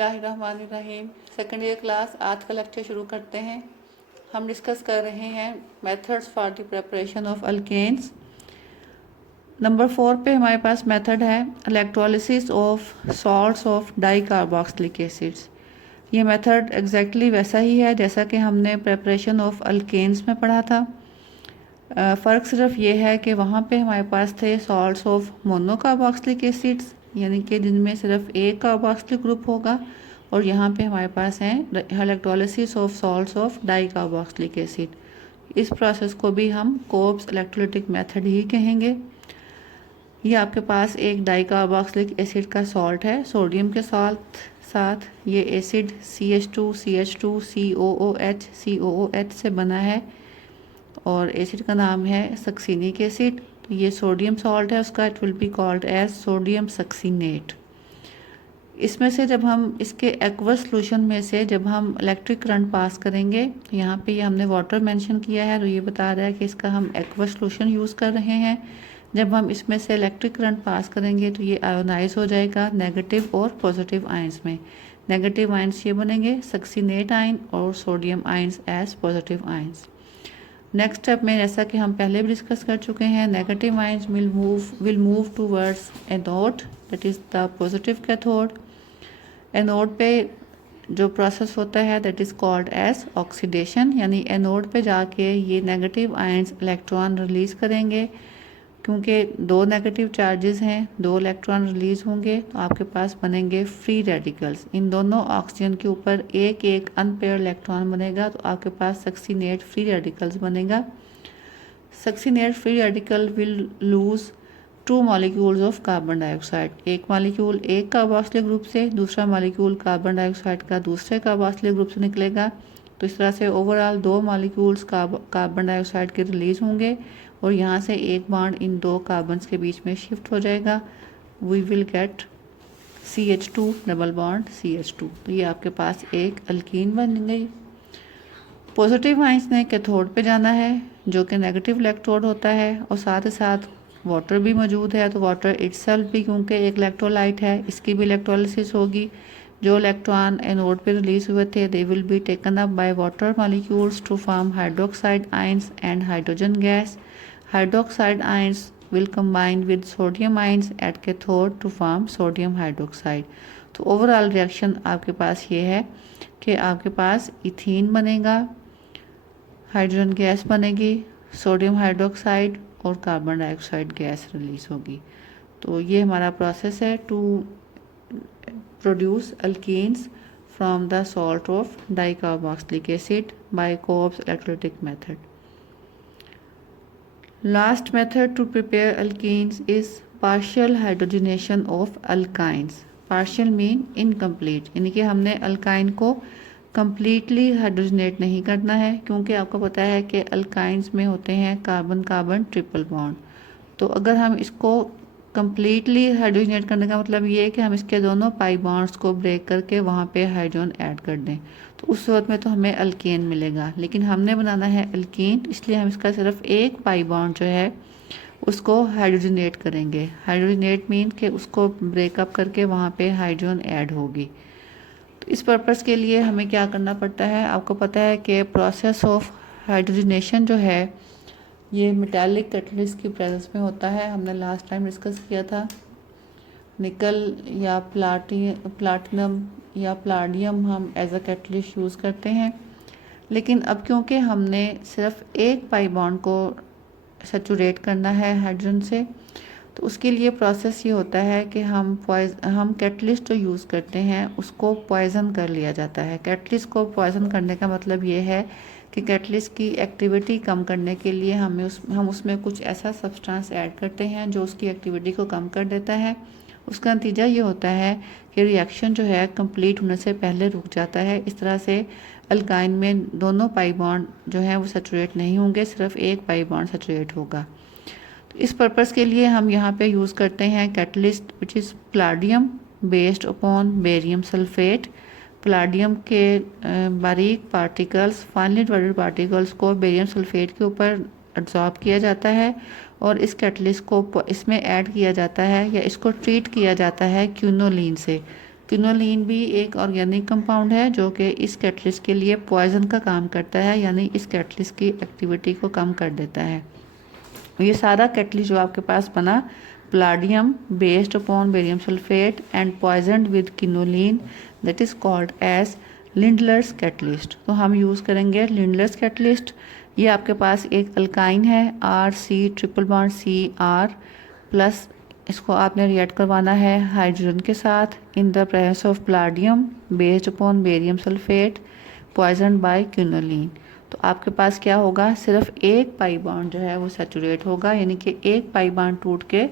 बिस्मिल्लाहिर्रहमानिर्रहीम। Second year class आज का लेक्चर शुरू करते हैं। हम डिस्कस कर रहे हैं methods for the preparation of alkanes. Number 4 पे हमारे पास मेथड है electrolysis of salts of di carboxylic acids. ये मेथड एग्जैक्टली वैसा ही है जैसा कि हमने प्रिपरेशन ऑफ अल्केन्स में पढ़ा था। फ़र्क सिर्फ ये है कि वहाँ पे हमारे पास थे salts of mono carboxylic acids, यानी कि जिनमें सिर्फ एक कार्बोक्सिलिक ग्रुप होगा, और यहाँ पे हमारे पास हैं electrolysis of salts of di carboxylic acid. इस प्रोसेस को भी हम कोब्स इलेक्ट्रोलिटिक मेथड ही कहेंगे। ये आपके पास एक डाई कार्बोक्सिलिक एसिड का सॉल्ट है सोडियम के साथ ये एसिड CH2 COOH से बना है और एसिड का नाम है सक्सिनिक एसिड। तो ये सोडियम सॉल्ट है उसका, it will be called as sodium succinate. इसमें से जब हम इसके एक्वस सोल्यूशन में से जब हम इलेक्ट्रिक करंट पास करेंगे, यहाँ पे ये हमने वाटर मेंशन किया है तो ये बता रहा है कि इसका हम एक्वस सोल्यूशन यूज़ कर रहे हैं। जब हम इसमें से इलेक्ट्रिक करंट पास करेंगे तो ये आयोनाइज हो जाएगा नेगेटिव और पॉजिटिव आयंस में। नेगेटिव आयंस ये बनेंगे सक्सिनेट आयन और sodium ions as positive ions. Next step में जैसा कि हम पहले भी डिस्कस कर चुके हैं, negative ions will move towards anode, that is the positive cathode. Anode पे जो प्रोसेस होता है that is called as oxidation, यानी एनोड पे जाके ये नेगेटिव आयंस इलेक्ट्रॉन रिलीज़ करेंगे। क्योंकि दो नेगेटिव चार्जेस हैं, दो इलेक्ट्रॉन रिलीज होंगे तो आपके पास बनेंगे फ्री रेडिकल्स। इन दोनों ऑक्सीजन के ऊपर एक एक अनपेयर्ड इलेक्ट्रॉन बनेगा तो आपके पास सक्सिनेट फ्री रेडिकल्स बनेगा। Succinate free radical will lose 2 molecules of carbon dioxide. एक मॉलिक्यूल एक कार्बोक्सिलिक ग्रुप से, दूसरा मॉलिक्यूल कार्बन डाइऑक्साइड का दूसरे कार्बोक्सिलिक ग्रुप से निकलेगा। तो इस तरह से ओवरऑल 2 मॉलिक्यूल्स कार्बन डाइऑक्साइड के रिलीज होंगे और यहाँ से एक बॉन्ड इन 2 कार्बन्स के बीच में शिफ्ट हो जाएगा। We will get CH2 double bond CH2। तो ये आपके पास एक अल्कीन बन गई। पॉजिटिव आयंस ने कैथोड पे जाना है जो कि नेगेटिव इलेक्ट्रोड होता है, और साथ ही साथ वाटर भी मौजूद है। तो वाटर इटसेल्फ भी क्योंकि एक इलेक्ट्रोलाइट है, इसकी भी इलेक्ट्रोलिसिस होगी। जो इलेक्ट्रॉन एनोड पे रिलीज हुए थे they will be taken up by water molecules to form hydroxide ions and hydrogen gas. Hydroxide ions will combine with sodium ions at cathode to form sodium hydroxide। तो overall reaction आपके पास ये है कि आपके पास इथीन बनेगा, hydrogen gas बनेगी, सोडियम हाइड्रोक्साइड और कार्बन डाइऑक्साइड गैस रिलीज होगी। तो ये हमारा प्रोसेस है to produce alkenes from the salt of dicarboxylic acid by Kolbe's electrolytic method. Last method to prepare alkenes is partial hydrogenation of alkynes। Partial mean incomplete, यानी कि हमने alkyne को completely हाइड्रोजनेट नहीं करना है, क्योंकि आपको पता है कि अल्काइंस में होते हैं कार्बन कार्बन ट्रिपल बॉन्ड। तो अगर हम इसको कम्प्लीटली हाइड्रोजनेट करने का मतलब ये है कि हम इसके दोनों पाई बॉन्ड्स को ब्रेक करके वहाँ पे हाइड्रोजन ऐड कर दें, तो उस सूरत में तो हमें अल्केन मिलेगा। लेकिन हमने बनाना है अल्कीन, इसलिए हम इसका सिर्फ एक पाई बॉन्ड जो है उसको हाइड्रोजनेट करेंगे। हाइड्रोजनेट मीन कि उसको ब्रेकअप करके वहाँ पे हाइड्रोजन ऐड होगी। तो इस पर्पज़ के लिए हमें क्या करना पड़ता है, आपको पता है कि प्रोसेस ऑफ हाइड्रोजनेशन जो है ये मेटालिक कैटलिस्ट की प्रेजेंस में होता है। हमने लास्ट टाइम डिस्कस किया था। निकल या प्लाटिनम या प्लाडियम हम एज अ कैटलिस्ट यूज़ करते हैं। लेकिन अब क्योंकि हमने सिर्फ एक पाई बॉन्ड को सैचुरेट करना है हाइड्रोजन से, तो उसके लिए प्रोसेस ये होता है कि हम कैटलिस्ट जो यूज़ करते हैं उसको पॉइज़न कर लिया जाता है। कैटलिस्ट को पॉइज़न करने का मतलब ये है कि कैटलिस्ट की एक्टिविटी कम करने के लिए हम उसमें कुछ ऐसा सब्सटेंस ऐड करते हैं जो उसकी एक्टिविटी को कम कर देता है। उसका नतीजा ये होता है कि रिएक्शन जो है कंप्लीट होने से पहले रुक जाता है। इस तरह से अल्काइन में दोनों पाई बॉन्ड जो है वो सैचुरेट नहीं होंगे, सिर्फ एक पाई बॉन्ड सैचुरेट होगा। तो इस पर्पज़ के लिए हम यहाँ पे यूज़ करते हैं catalyst which is palladium based upon barium sulphate. Palladium के बारीक पार्टिकल्स, फाइनली डिवाइडेड पार्टिकल्स को बेरियम सल्फेट के ऊपर एब्जॉर्ब किया जाता है और इस कैटलिस्ट को इसमें ऐड किया जाता है या इसको ट्रीट किया जाता है क्यूनोलिन से। क्विनोलिन भी एक ऑर्गेनिक कंपाउंड है जो कि इस कैटलिस्ट के लिए पॉइजन का काम करता है, यानी इस कैटलिस्ट की एक्टिविटी को कम कर देता है। ये सारा कैटलिस्ट जो आपके पास बना, palladium based upon barium sulfate and poisoned with quinoline, that is called as Lindlar's catalyst। तो हम यूज़ करेंगे Lindlar's catalyst। ये आपके पास एक अल्काइन है RC triple bond CR plus, इसको आपने रिएक्ट करवाना है हाइड्रोजन के साथ in the presence of palladium based upon barium sulphate poison by quinoline. तो आपके पास क्या होगा, सिर्फ एक पाई बॉन्ड जो है वो सैचुरेट होगा, यानी कि एक पाई बॉन्ड टूट के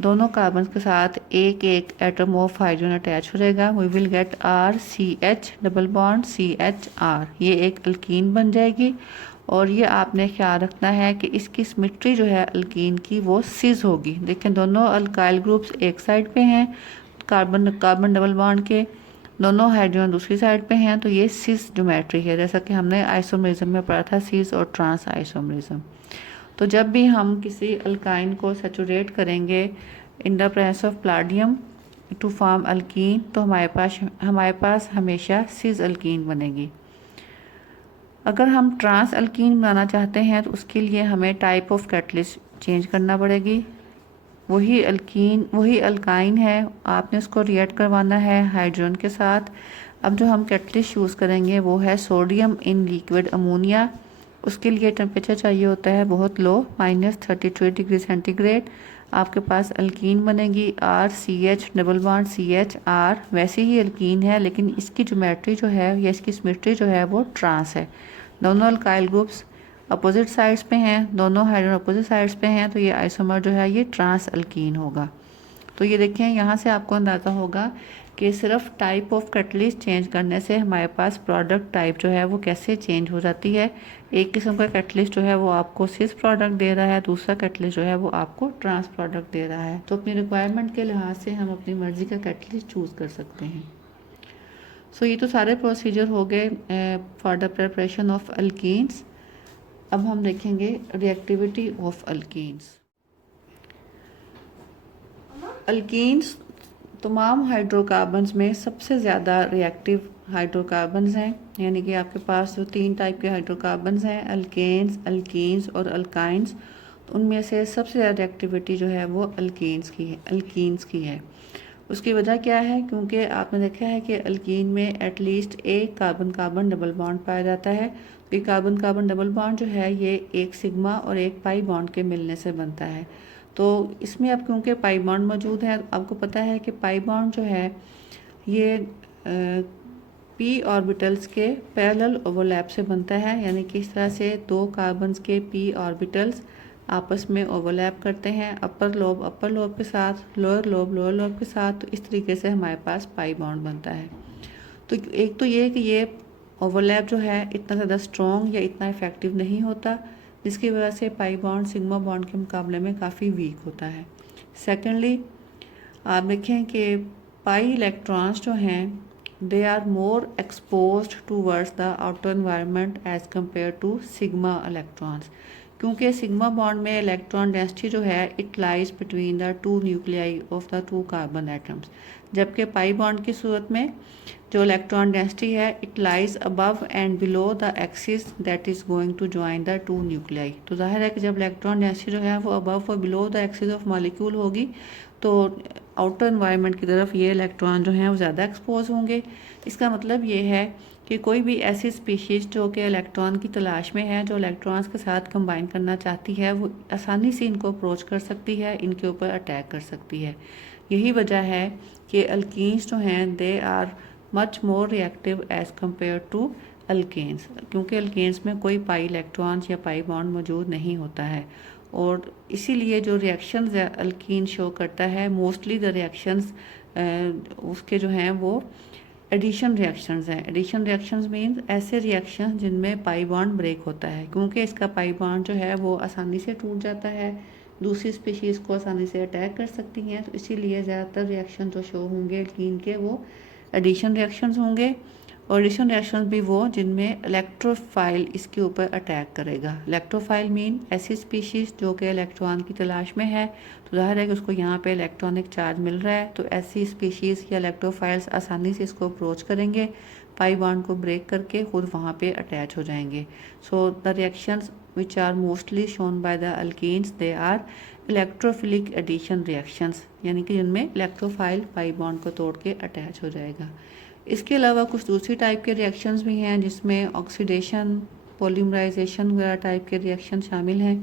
दोनों कार्बन के साथ एक एक एटम ऑफ हाइड्रोजन अटैच हो जाएगा। We will get RCH double bond CHR, ये एक अल्कीन बन जाएगी। और ये आपने ख्याल रखना है कि इसकी सिमेट्री जो है अल्कीन की वो सिस होगी। देखें दोनों अल्काइल ग्रुप्स एक साइड पे हैं, कार्बन कार्बन डबल बॉन्ड के, दोनों हाइड्रोजन दूसरी साइड पे हैं, तो ये सिस ज्योमेट्री है, जैसा कि हमने आइसोमरिज्म में पढ़ा था, सिस और ट्रांस आइसोमरिज्म। तो जब भी हम किसी अल्काइन को सैचुरेट करेंगे in the presence of palladium to form alkene, तो हमारे पास हमेशा सिस अल्कीन बनेगी। अगर हम ट्रांस अल्कीन बनाना चाहते हैं तो उसके लिए हमें टाइप ऑफ कैटलिस्ट चेंज करना पड़ेगी। वही अल्काइन है, आपने उसको रिएक्ट करवाना है हाइड्रोजन के साथ। अब जो हम कैटलिस्ट यूज़ करेंगे वो है सोडियम इन लिक्विड अमोनिया। उसके लिए टेम्परेचर चाहिए होता है बहुत लो, -33 डिग्री सेंटीग्रेड। आपके पास अल्कीन बनेगी RCH डबल बॉन्ड CHR, वैसे ही अल्कीन है लेकिन इसकी ज्योमेट्री जो है या इसकी सिमेट्री जो है वो ट्रांस है। दोनों अल्काइल ग्रुप्स अपोजिट साइड्स पे हैं, दोनों हाइड्रोजन अपोजिट साइड्स पे हैं, तो ये आइसोमर जो है ये ट्रांस अल्कीन होगा। तो ये देखें यहाँ से आपको अंदाज़ा होगा कि सिर्फ टाइप ऑफ कैटलिस्ट चेंज करने से हमारे पास प्रोडक्ट टाइप जो है वो कैसे चेंज हो जाती है। एक किस्म का कैटलिस्ट जो है वो आपको सिस प्रोडक्ट दे रहा है, दूसरा कैटलिस्ट जो है वो आपको ट्रांस प्रोडक्ट दे रहा है। तो अपनी रिक्वायरमेंट के लिहाज से हम अपनी मर्ज़ी का कैटलिस्ट चूज़ कर सकते हैं। सो ये तो सारे प्रोसीजर हो गए for the preparation of alkenes. अब हम देखेंगे रिएक्टिविटी ऑफ अल्कीन्स। अल्कीन्स तमाम हाइड्रोकार्बन्स में सबसे ज़्यादा रिएक्टिव हाइड्रोकार्बन्स हैं, यानी कि आपके पास जो 3 टाइप के हाइड्रोकार्बन्स हैं, अल्केन्स, अल्कीन्स और अल्काइंस, तो उनमें से सबसे ज़्यादा रिएक्टिविटी जो है वो अल्कीन्स की है। उसकी वजह क्या है, क्योंकि आपने देखा है कि अल्कीन में एटलीस्ट एक कार्बन कार्बन डबल बॉन्ड पाया जाता है। तो ये कार्बन कार्बन डबल बॉन्ड जो है ये एक सिग्मा और एक पाई बॉन्ड के मिलने से बनता है। तो इसमें अब क्योंकि पाई बॉन्ड मौजूद है, आपको पता है कि पाई बॉन्ड जो है ये पी ऑर्बिटल्स के पैरेलल ओवरलैप से बनता है, यानी कि इस तरह से 2 कार्बन्स के पी ऑर्बिटल्स आपस में ओवरलैप करते हैं, अपर लोब के साथ, लोअर लोब के साथ। तो इस तरीके से हमारे पास पाई बॉन्ड बनता है। तो एक तो ये कि ये ओवरलैप जो है इतना ज़्यादा स्ट्रॉन्ग या इतना इफ़ेक्टिव नहीं होता, जिसकी वजह से पाई बॉन्ड सिग्मा बॉन्ड के मुकाबले में काफ़ी वीक होता है। सेकेंडली आप देखें कि पाई इलेक्ट्रॉन्स जो हैं they are more exposed towards the outer environment as compare to sigma electrons, क्योंकि सिग्मा बॉन्ड में इलेक्ट्रॉन डेंसिटी जो है it lies between the 2 nuclei of the 2 carbon atoms, जबकि पाई बॉन्ड की सूरत में जो इलेक्ट्रॉन डेंसिटी है it lies above and below the axis that is going to join the 2 nuclei. तो जाहिर है कि जब इलेक्ट्रॉन डेंसिटी जो है वो अबव और below the axis of molecule होगी तो आउटर एनवायरनमेंट की तरफ ये इलेक्ट्रॉन जो हैं वो ज़्यादा एक्सपोज होंगे। इसका मतलब ये है कि कोई भी ऐसी स्पीशीज़ जो कि इलेक्ट्रॉन की तलाश में है, जो इलेक्ट्रॉन्स के साथ कंबाइन करना चाहती है, वो आसानी से इनको अप्रोच कर सकती है, इनके ऊपर अटैक कर सकती है। यही वजह है कि अल्कीन्स जो हैं they are much more reactive as compare to alkanes, क्योंकि अल्केन्स में कोई पाई इलेक्ट्रॉन्स या पाई बॉन्ड मौजूद नहीं होता है। और इसीलिए जो रिएक्शंस अल्कीन शो करता है, मोस्टली द रिएक्शंस उसके जो हैं वो एडिशन रिएक्शंस हैं। एडिशन रिएक्शंस मीन्स ऐसे रिएक्शंस जिनमें पाई बॉन्ड ब्रेक होता है, क्योंकि इसका पाई बॉन्ड जो है वो आसानी से टूट जाता है, दूसरी स्पीशीज़ को आसानी से अटैक कर सकती हैं। तो इसीलिए ज़्यादातर रिएक्शन जो शो होंगे अल्कीन के वो एडिशन रिएक्शंस होंगे। और एडिशन रिएक्शन भी वो जिनमें इलेक्ट्रोफाइल इसके ऊपर अटैक करेगा। इलेक्ट्रोफाइल मीन ऐसी स्पीशीज़ जो कि इलेक्ट्रॉन की तलाश में है, तो जाहिर है कि उसको यहाँ पे इलेक्ट्रॉनिक चार्ज मिल रहा है, तो ऐसी स्पीशीज़ या इलेक्ट्रोफाइल्स आसानी से इसको अप्रोच करेंगे, पाई बॉन्ड को ब्रेक करके खुद वहाँ पे अटैच हो जाएंगे। So the reactions which are mostly shown by the alkenes they are electrophilic addition reactions, यानी कि जिनमें इलेक्ट्रोफाइल पाई बॉन्ड को तोड़ के अटैच हो जाएगा। इसके अलावा कुछ दूसरी टाइप के रिएक्शंस भी हैं जिसमें ऑक्सीडेशन, पॉलीमराइजेशन वगैरह टाइप के रिएक्शन शामिल हैं।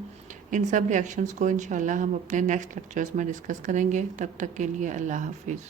इन सब रिएक्शंस को इंशाल्लाह हम अपने नेक्स्ट लेक्चर्स में डिस्कस करेंगे। तब तक के लिए अल्लाह हाफिज़।